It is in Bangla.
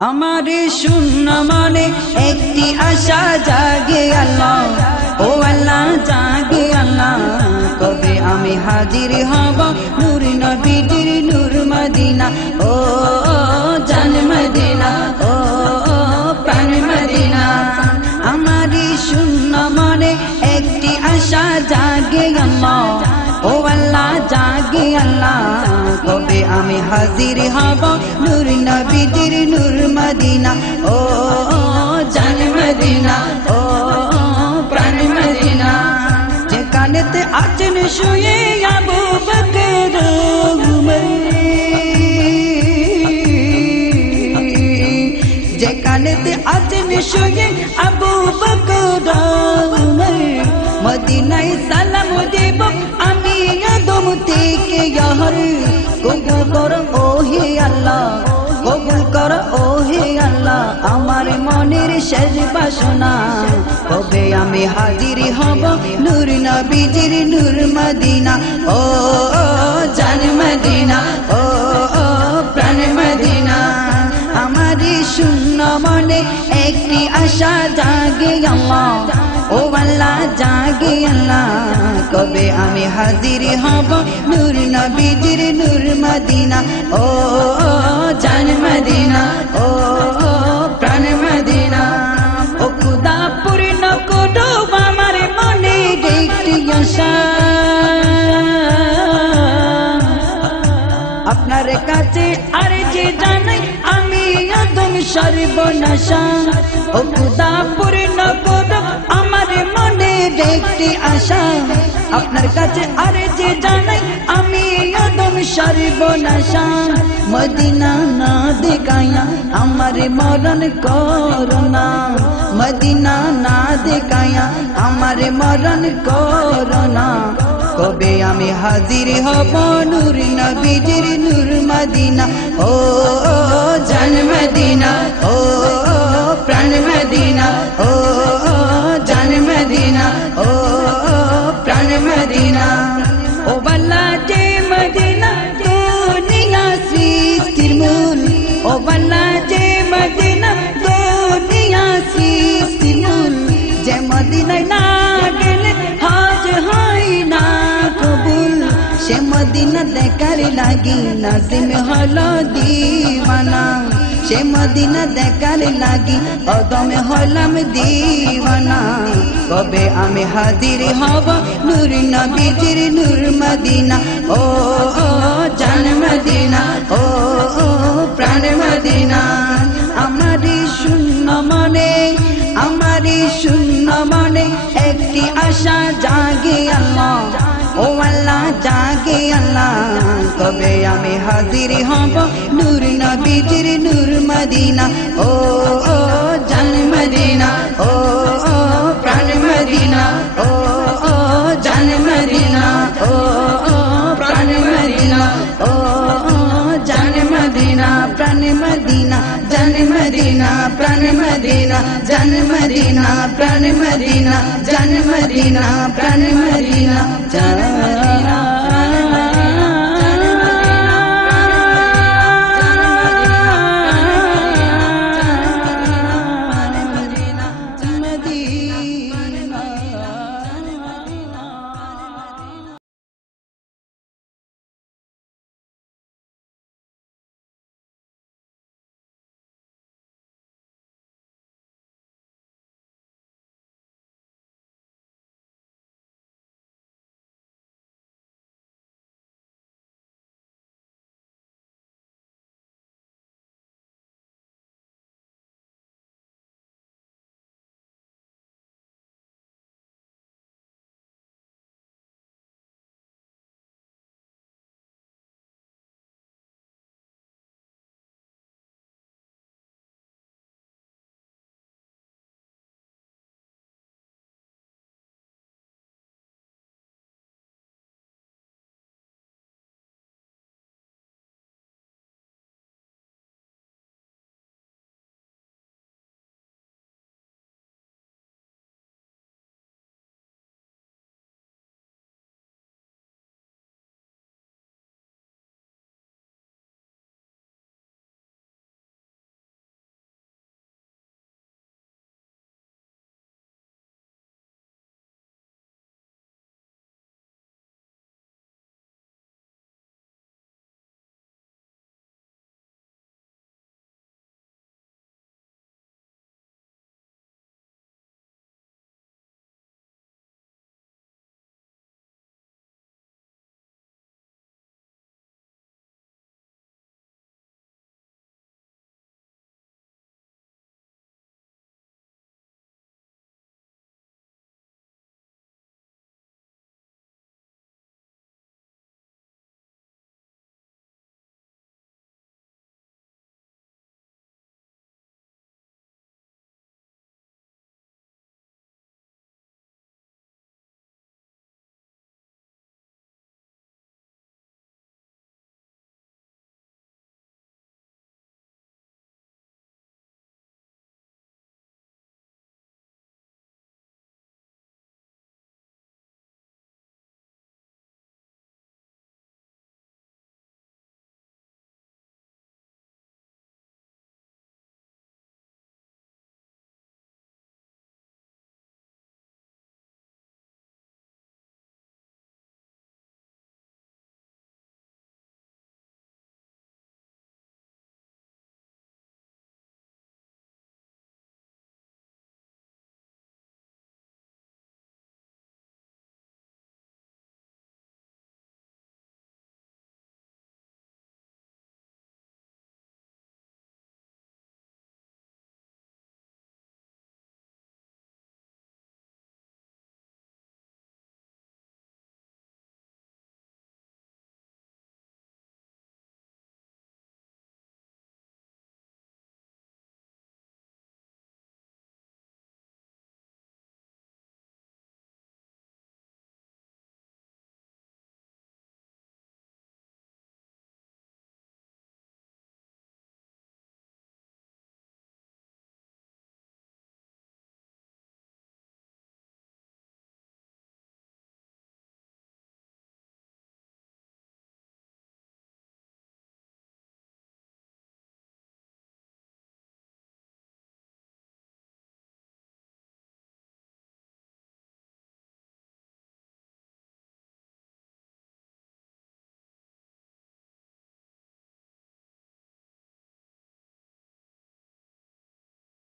हमारे शून्य मने एकटी आशा जागे अल्लाह ओ अल्लाह जागे अल्लाह कबे आमी हाजिर हब नूर नबीजिर नूर मदीना ओ जान मदीना ओ प्राण मदीना हमारी शून्य मने एकटी आशा जागे अल्लाह ओ अल्लाह जागे अल्लाह कबे आमी हाजिर हब नूर नबीजिर नूर मदीना ओ जान मदीना ओ प्राण मदीना जेखानेते आছেন শুয়ে আবু বকর উমর যেখানেতে আছেন শুয়ে আবু বকর উমর মদিনায় সালাম দেব আমি আদম থেকে ইয়ার কবুল কর ও হে আল্লাহ কবুল কর ও হে আল্লাহ আমার মনের শেষ বাসনা কবে আমি হাজির হব নূর নবীজির নূর মদিনা ও জান মদিনা ও প্রাণ মদিনা আমারি শূন্য মনে একটি আশা জাগে আল্লাহ ও আল্লাহ জাগে আল্লাহ কবে আমি হাজির হব নূর নবীজির নূর মদিনা ও জান মদিনা ও প্রাণ মদিনা ও খুদা পূর্ণ করো আমার মনে একটি আশা আপনার কাছে আর যে জানাই আমি আদম সর্বনাশা ও খুদা পূর্ণ করো আমার মনে একটি আশা আপনার কাছে আর যে জানাই আমি আদম সর্বনাশা মদিনা না দেখায়া আমার মরণ করোনা মদিনা না দেখায়া আমার মরণ করোনা কবে আমি হাজির হব নূর নবীজির নূর মদিনা ও জান মদিনা ও প্রাণ মদিনা ও জান মদিনা ও প্রাণ মদিনা ও বাল্লা যে মদিনা দুনিয়া সৃষ্টির মূল ও বাল্লা যে মদিনা দুনিয়া সৃষ্টির মূল যে মদিনায় না গেলে হজ হয় না কবুল সে মদিনা দেখার লাগি নাজিম হলো দিওয়ানা সে মদিনা দেখার লাগি অদমে হলাম দিওয়ানা কবে আমি হাজির হব নূর নবীজির নূর মদিনা ও জান মদিনা ও প্রাণ মদিনা আমারি শূন্য মনে আমারি শূন্য মনে একটি আশা জাগে আল্লাহ ও আল্লাহ জাগে আল্লাহ কবে আমি হাজির হব নূর নবীজির নূর মদিনা ও জান মদিনা ও প্রাণ মদিনা ও জান মদিনা ও প্রাণ মদিনা ও জান মদিনা প্রাণ মদিনা জান মদিনা প্রাণ মদিনা জান মদিনা প্রাণ মদিনা জান মদিনা প্রাণ মদিনা জান